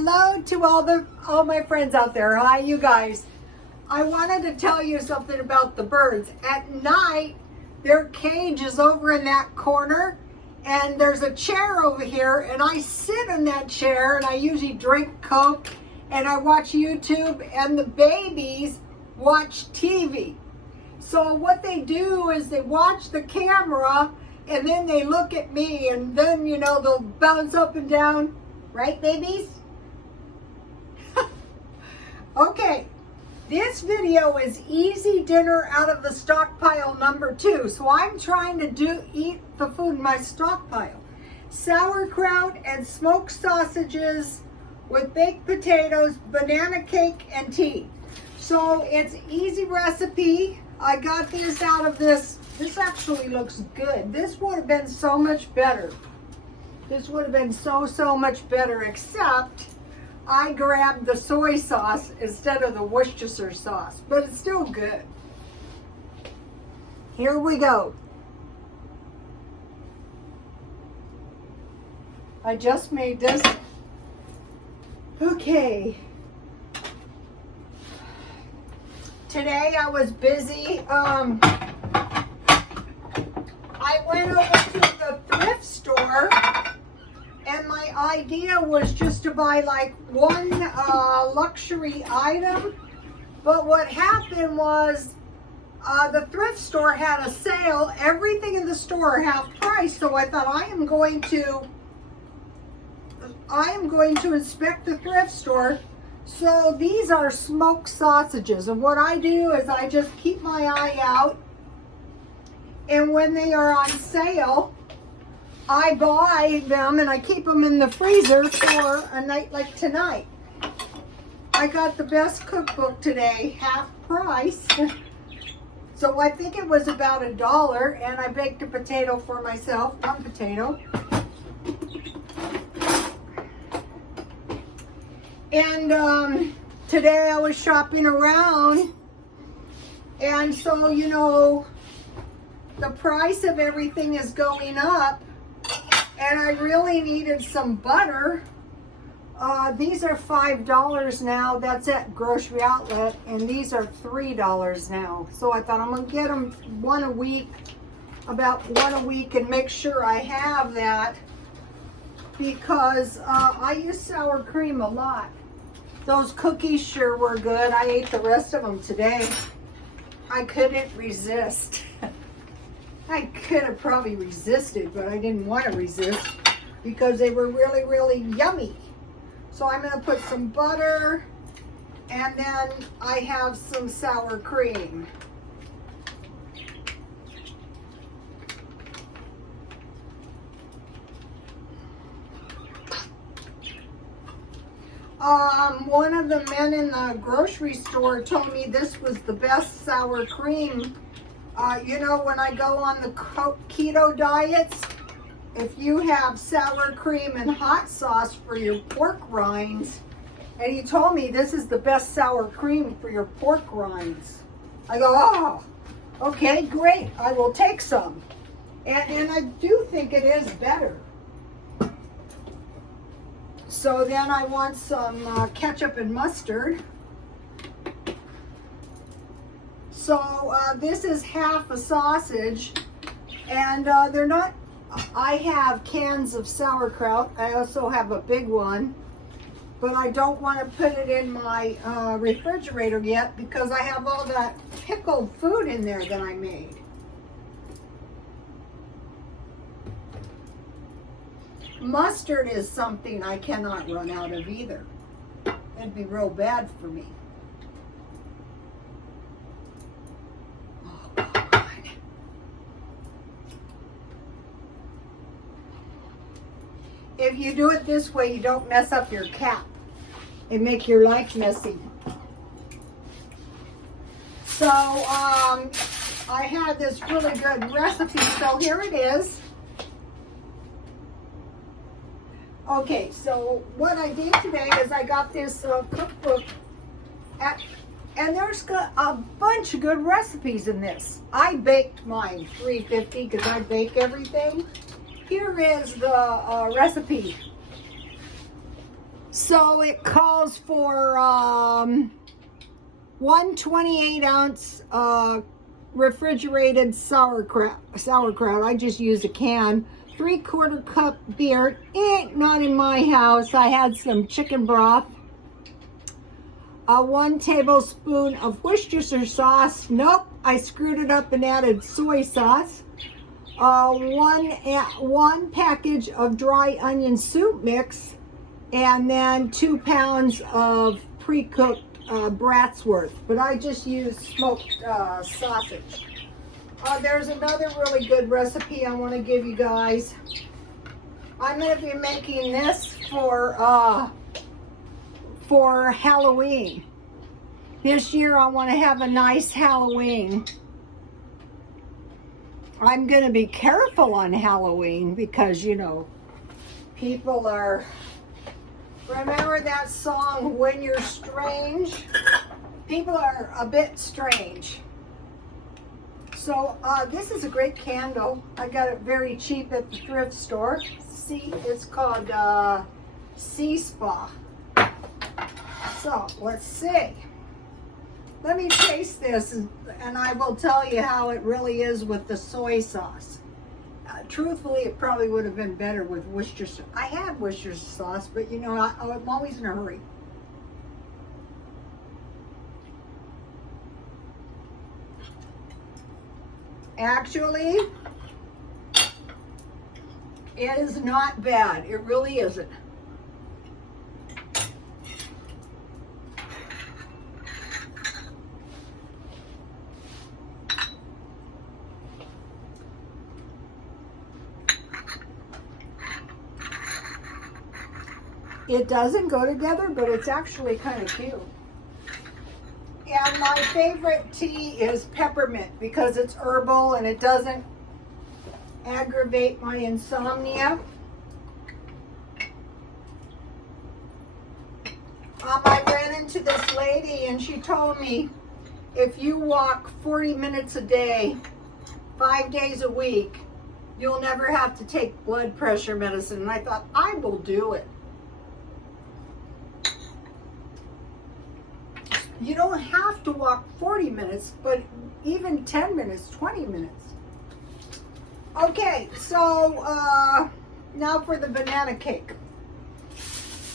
Hello to all my friends out there. Hi, you guys. I wanted to tell you something about the birds. At night, their cage is over in that corner, and there's a chair over here, and I sit in that chair, and I usually drink Coke, and I watch YouTube, and the babies watch TV. So what they do is they watch the camera, and then they look at me, and then, you know, they'll bounce up and down. Right, babies? Okay, this video is easy dinner out of the stockpile number 2. So I'm trying to eat the food in my stockpile. Sauerkraut and smoked sausages with baked potatoes, banana cake, and tea. So it's easy recipe. I got this out of this. This actually looks good. This would have been so much better. This would have been so much better, except I grabbed the soy sauce instead of the Worcestershire sauce, but it's still good. Here we go. I just made this. Okay. Today I was busy. I went over to the thrift store, and my idea was just to buy like one luxury item. But what happened was the thrift store had a sale, everything in the store half price. So I thought I am going to inspect the thrift store. So these are smoked sausages, and what I do is I just keep my eye out, and when they are on sale, I buy them and I keep them in the freezer for a night like tonight. I got the best cookbook today, half price. So I think it was about $1, and I baked a potato for myself, one potato. And today I was shopping around, and so, you know, the price of everything is going up. And I really needed some butter. These are $5 now. That's at Grocery Outlet. And these are $3 now. So I thought I'm going to get them one a week. About one a week. And make sure I have that. Because I use sour cream a lot. Those cookies sure were good. I ate the rest of them today. I couldn't resist. I could have probably resisted, but I didn't want to resist because they were really yummy. So I'm going to put some butter, and then I have some sour cream. One of the men in the grocery store told me this was the best sour cream. You know, when I go on the keto diets, if you have sour cream and hot sauce for your pork rinds, and he told me this is the best sour cream for your pork rinds. I go, oh, okay, great. I will take some. And I do think it is better. So then I want some ketchup and mustard. So this is half a sausage, and they're not, I have cans of sauerkraut. I also have a big one, but I don't want to put it in my refrigerator yet because I have all that pickled food in there that I made. Mustard is something I cannot run out of either. It'd be real bad for me. If you do it this way, you don't mess up your cap and make your life messy. So, I had this really good recipe, so here it is. Okay, so what I did today is I got this cookbook, and there's a bunch of good recipes in this. I baked mine, $3.50, because I bake everything. Here is the recipe. So it calls for 1 28-ounce refrigerated sauerkraut. I just used a can. 3/4 cup beer. Not in my house. I had some chicken broth. 1 tablespoon of Worcestershire sauce. Nope, I screwed it up and added soy sauce. One package of dry onion soup mix, and then 2 pounds of pre-cooked Bratsworth. But I just used smoked sausage. There's another really good recipe I want to give you guys. I'm going to be making this for Halloween. This year I want to have a nice Halloween. I'm going to be careful on Halloween because, you know, people are... Remember that song, When You're Strange? People are a bit strange. So this is a great candle. I got it very cheap at the thrift store. See, it's called Sea Spa. So let's see. Let me taste this and I will tell you how it really is with the soy sauce. Truthfully, it probably would have been better with Worcestershire. I had Worcestershire sauce, but you know, I'm always in a hurry. Actually, it is not bad. It really isn't. It doesn't go together, but it's actually kind of cute. And my favorite tea is peppermint because it's herbal and it doesn't aggravate my insomnia. I ran into this lady and she told me if you walk 40 minutes a day, 5 days a week, you'll never have to take blood pressure medicine. And I thought, I will do it. You don't have to walk 40 minutes, but even 10 minutes, 20 minutes. Okay, so now for the banana cake.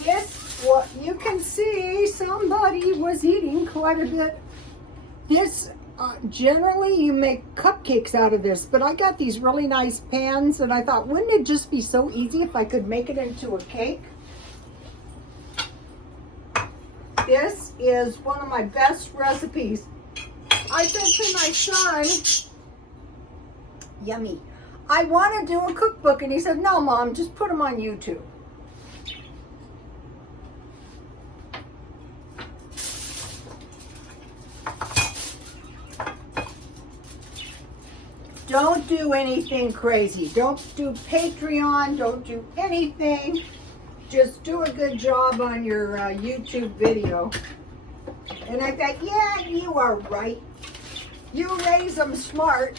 This, what you can see, somebody was eating quite a bit. This, generally you make cupcakes out of this, but I got these really nice pans and I thought, wouldn't it just be so easy if I could make it into a cake? This is one of my best recipes. I said to my son, yummy, I want to do a cookbook. And he said, no, Mom, just put them on YouTube. Don't do anything crazy. Don't do Patreon. Don't do anything. Just do a good job on your YouTube video. And I thought, yeah, you are right. You raise them smart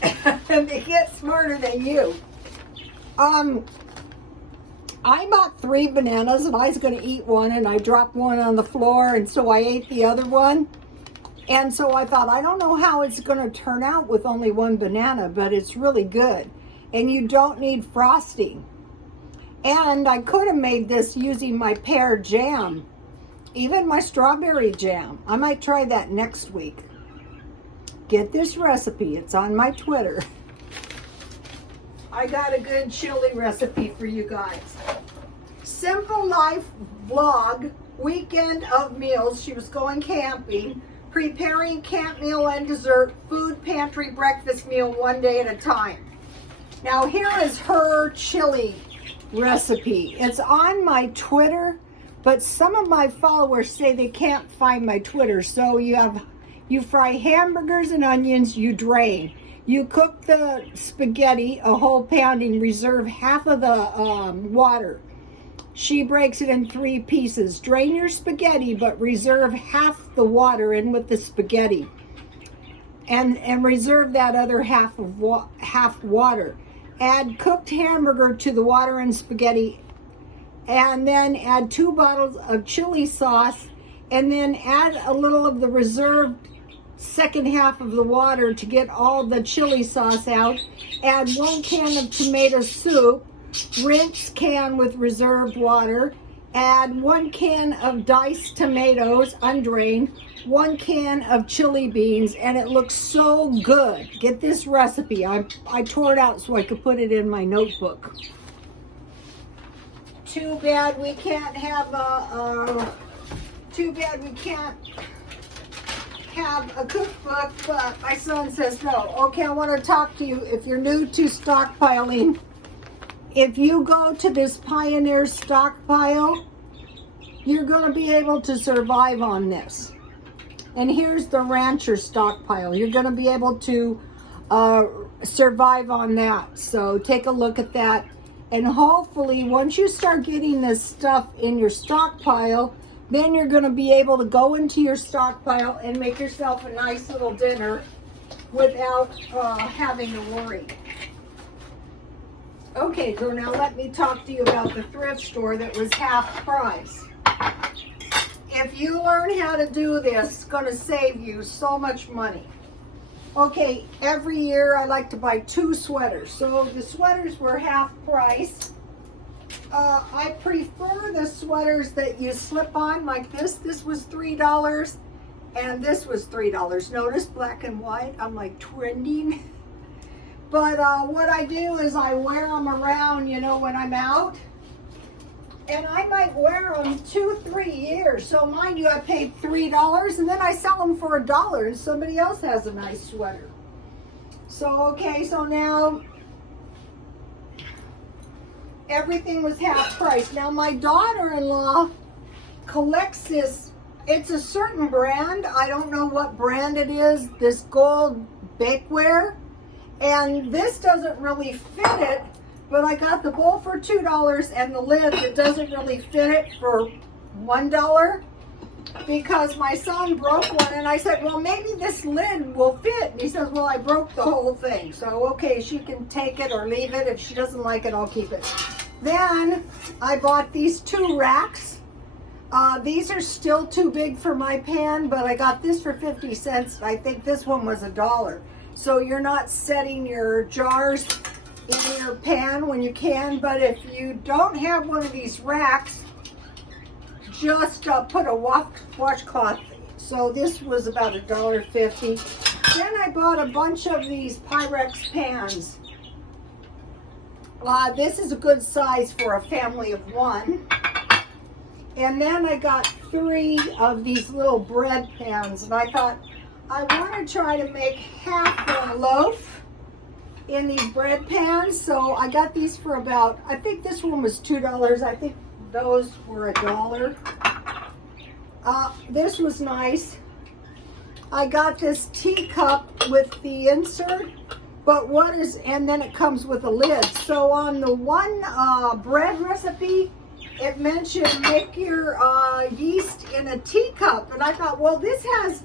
and they get smarter than you. I bought 3 bananas and I was going to eat one and I dropped one on the floor and so I ate the other one. And so I thought, I don't know how it's going to turn out with only 1 banana, but it's really good. And you don't need frosting. And I could have made this using my pear jam, even my strawberry jam. I might try that next week. Get this recipe, it's on my Twitter. I got a good chili recipe for you guys. Simple Life vlog, weekend of meals. She was going camping, preparing camp meal and dessert, food pantry breakfast meal 1 day at a time. Now here is her chili recipe. It's on my Twitter, but some of my followers say they can't find my Twitter. So you fry hamburgers and onions, you drain. You cook the spaghetti, a whole pounding, reserve half of the water. She breaks it in 3 pieces. Drain your spaghetti, but reserve half the water in with the spaghetti. And reserve that other half water. Add cooked hamburger to the water and spaghetti and then add 2 bottles of chili sauce, and then add a little of the reserved second half of the water to get all the chili sauce out. Add 1 can of tomato soup, rinse can with reserved water. Add 1 can of diced tomatoes, undrained, 1 can of chili beans, and it looks so good. Get this recipe. I tore it out so I could put it in my notebook. Too bad we can't have a cookbook, but my son says no. Okay, I want to talk to you. If you're new to stockpiling, if you go to this Pioneer stockpile, you're going to be able to survive on this. And here's the Rancher stockpile. You're going to be able to survive on that. So take a look at that. And hopefully, once you start getting this stuff in your stockpile, then you're going to be able to go into your stockpile and make yourself a nice little dinner without having to worry. Okay, so now let me talk to you about the thrift store that was half price. If you learn how to do this, it's going to save you so much money. Okay, every year I like to buy 2 sweaters. So the sweaters were half price. I prefer the sweaters that you slip on like this. This was $3 and this was $3. Notice black and white. I'm like trending. But what I do is I wear them around, you know, when I'm out. And I might wear them 2-3 years. So mind you, I paid $3 and then I sell them for $1 and somebody else has a nice sweater. So, okay, so now everything was half price. Now my daughter-in-law collects this. It's a certain brand. I don't know what brand it is. This gold bakeware. And this doesn't really fit it. But I got the bowl for $2 and the lid that doesn't really fit it for $1 because my son broke one and I said, well, maybe this lid will fit. And he says, well, I broke the whole thing. So, okay, she can take it or leave it. If she doesn't like it, I'll keep it. Then I bought these 2 racks. These are still too big for my pan, but I got this for 50 cents. I think this one was $1. So you're not setting your jars in your pan when you can, but if you don't have one of these racks, just put a washcloth. So this was about $1.50. Then I bought a bunch of these Pyrex pans. This is a good size for a family of 1. And then I got 3 of these little bread pans, and I thought I want to try to make half a loaf in these bread pans. So I got these for about, I think this one was $2. I think those were $1. This was nice. I got this teacup with the insert, but and then it comes with a lid. So on the one bread recipe, it mentioned make your yeast in a teacup. And I thought, well, this has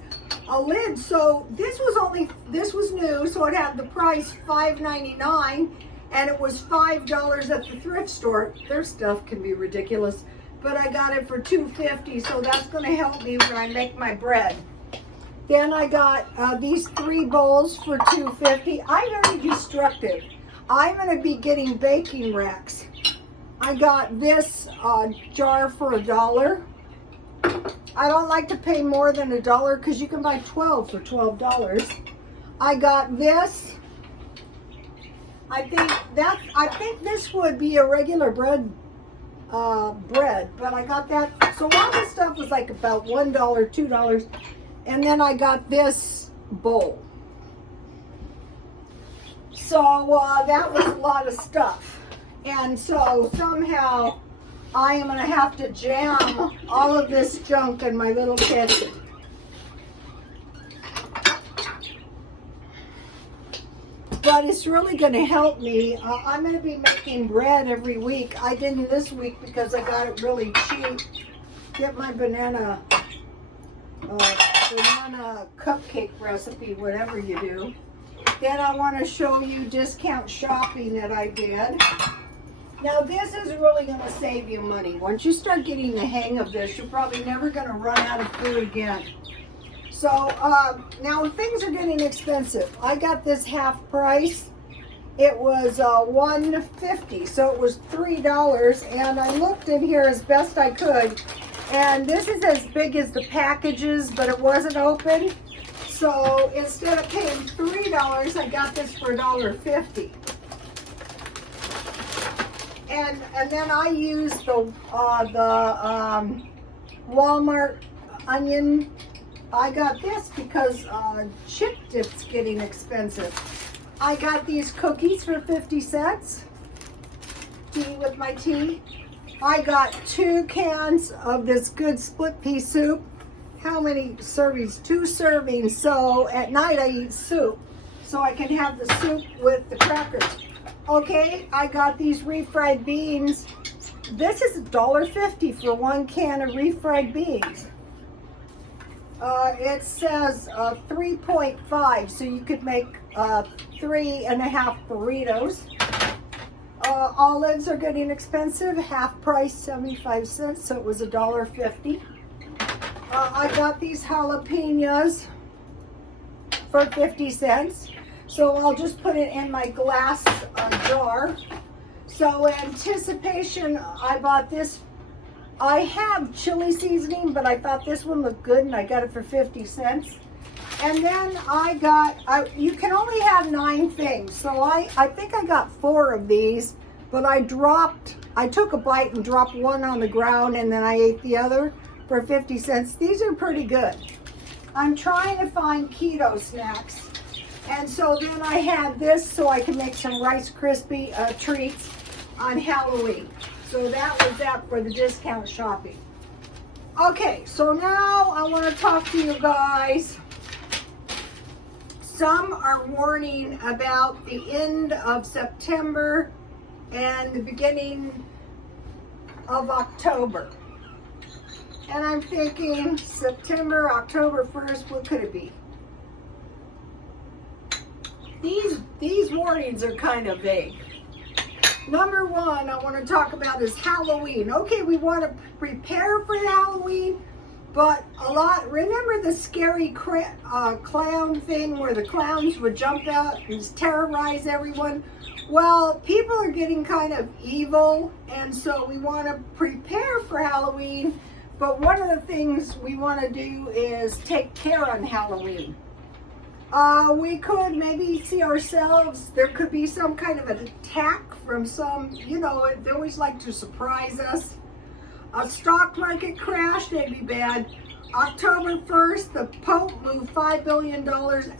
a lid, so this was new, so it had the price $5.99 and it was $5 at the thrift store. Their stuff can be ridiculous, but I got it for $2.50, so that's going to help me when I make my bread. Then I got these 3 bowls for $2.50. I'm very destructive. I'm going to be getting baking racks. I got this jar for $1. I don't like to pay more than $1 because you can buy 12 for $12. I got this. I think this would be a regular bread, but I got that. So all this stuff was like about $1, $2, and then I got this bowl. So that was a lot of stuff, and so somehow I am going to have to jam all of this junk in my little kitchen. But it's really going to help me. I'm going to be making bread every week. I didn't this week because I got it really cheap. Get my banana cupcake recipe, whatever you do. Then I want to show you discount shopping that I did. Now this is really going to save you money. Once you start getting the hang of this, you're probably never going to run out of food again. So now things are getting expensive. I got this half price. It was $1.50, so it was $3, and I looked in here as best I could, and this is as big as the packages, but it wasn't open. So instead of paying $3, I got this for $1.50. And then I used the Walmart onion. I got this because chip dip's getting expensive. I got these cookies for 50 cents. Tea with my tea. I got 2 cans of this good split pea soup. How many servings? 2 servings. So at night I eat soup, so I can have the soup with the crackers. Okay, I got these refried beans. This is $1.50 for 1 can of refried beans. It says 3.5, so you could make 3.5 burritos. Olives are getting expensive, half price 75 cents, so it was $1.50. I got these jalapenos for 50 cents, so I'll just put it in my glass jar. So anticipation, I bought this. I have chili seasoning, but I thought this one looked good, and I got it for 50 cents. And then I got, you can only have 9 things, so I think I got 4 of these, but I took a bite and dropped one on the ground, and then I ate the other for 50 cents. These are pretty good. I'm trying to find keto snacks, and so then I had this so I can make some Rice Krispie treats on Halloween. So that was that for the discount shopping. Okay, so now I want to talk to you guys. Some are warning about the end of September and the beginning of October. And I'm thinking September, October 1st, what could it be? These warnings are kind of vague. Number 1 I want to talk about is Halloween. Okay, we want to prepare for Halloween, but remember the scary clown thing where the clowns would jump out and terrorize everyone? Well, people are getting kind of evil, and so we want to prepare for Halloween, but one of the things we want to do is take care on Halloween. We could maybe see ourselves, there could be some kind of an attack from some, they always like to surprise us. A stock market crash, that'd be bad. October 1st, the Pope moved $5 billion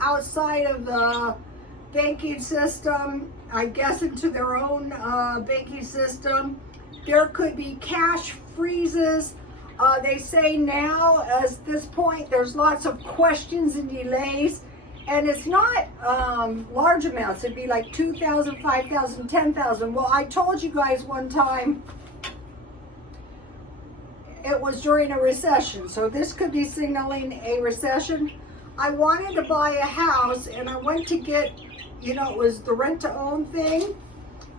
outside of the banking system, I guess into their own banking system. There could be cash freezes. They say now, at this point, there's lots of questions and delays. And it's not large amounts. It'd be like 2,000, 5,000, 10,000. Well, I told you guys one time it was during a recession. So this could be signaling a recession. I wanted to buy a house, and I went to get, it was the rent-to-own thing.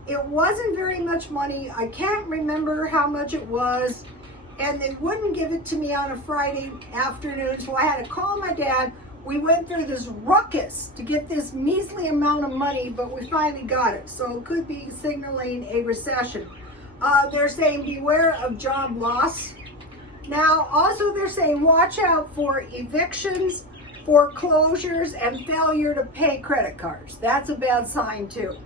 It wasn't very much money. I can't remember how much it was. And they wouldn't give it to me on a Friday afternoon. So I had to call my dad. We went through this ruckus to get this measly amount of money, but we finally got it. So it could be signaling a recession. They're saying beware of job loss. Now, also they're saying watch out for evictions, foreclosures, and failure to pay credit cards. That's a bad sign too.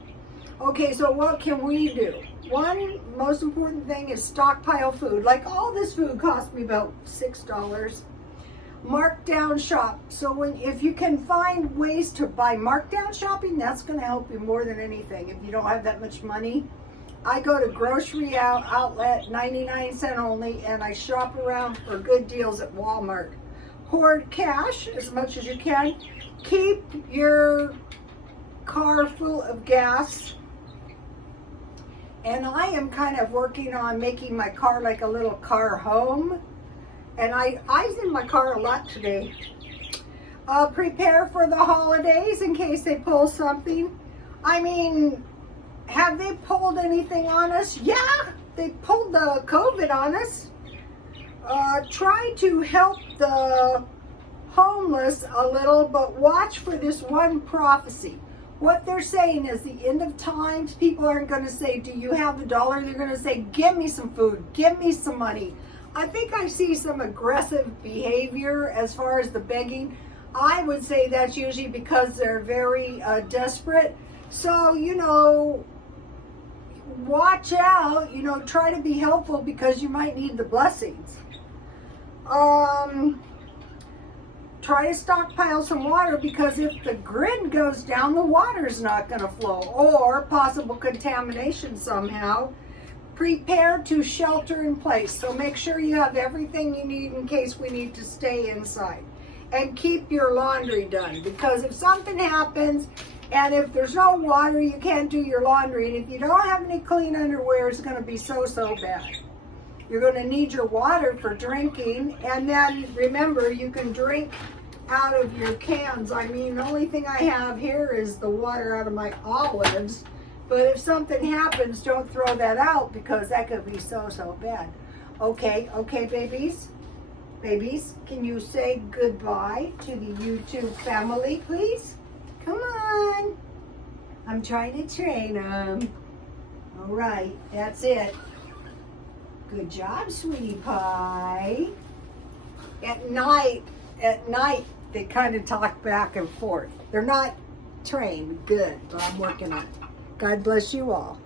Okay, so what can we do? One most important thing is stockpile food. Like all this food cost me about $6. Markdown shop. So if you can find ways to buy markdown shopping, that's going to help you more than anything. If you don't have that much money, I go to grocery outlet, 99-cent only, and I shop around for good deals at Walmart. Hoard cash as much as you can. Keep your car full of gas. And I am kind of working on making my car like a little car home. And I was in my car a lot today. Prepare for the holidays in case they pull something. I mean, have they pulled anything on us? Yeah, they pulled the COVID on us. Try to help the homeless a little, but watch for this one prophecy. What they're saying is the end of times, people aren't going to say, do you have a dollar? They're going to say, give me some food, give me some money. I think I see some aggressive behavior as far as the begging. I would say that's usually because they're very desperate. So, you know, watch out, you know, try to be helpful because you might need the blessings. Try to stockpile some water because if the grid goes down, the water's not going to flow, or possible contamination somehow. Prepare to shelter in place. So make sure you have everything you need in case we need to stay inside. And keep your laundry done, because if something happens and if there's no water, you can't do your laundry. And if you don't have any clean underwear, it's going to be so bad. You're going to need your water for drinking. And then remember, you can drink out of your cans. I mean, the only thing I have here is the water out of my olives. But if something happens, don't throw that out because that could be so bad. Okay, babies? Babies, can you say goodbye to the YouTube family, please? Come on. I'm trying to train them. All right, that's it. Good job, sweetie pie. At night, they kind of talk back and forth. They're not trained good, but I'm working on it. God bless you all.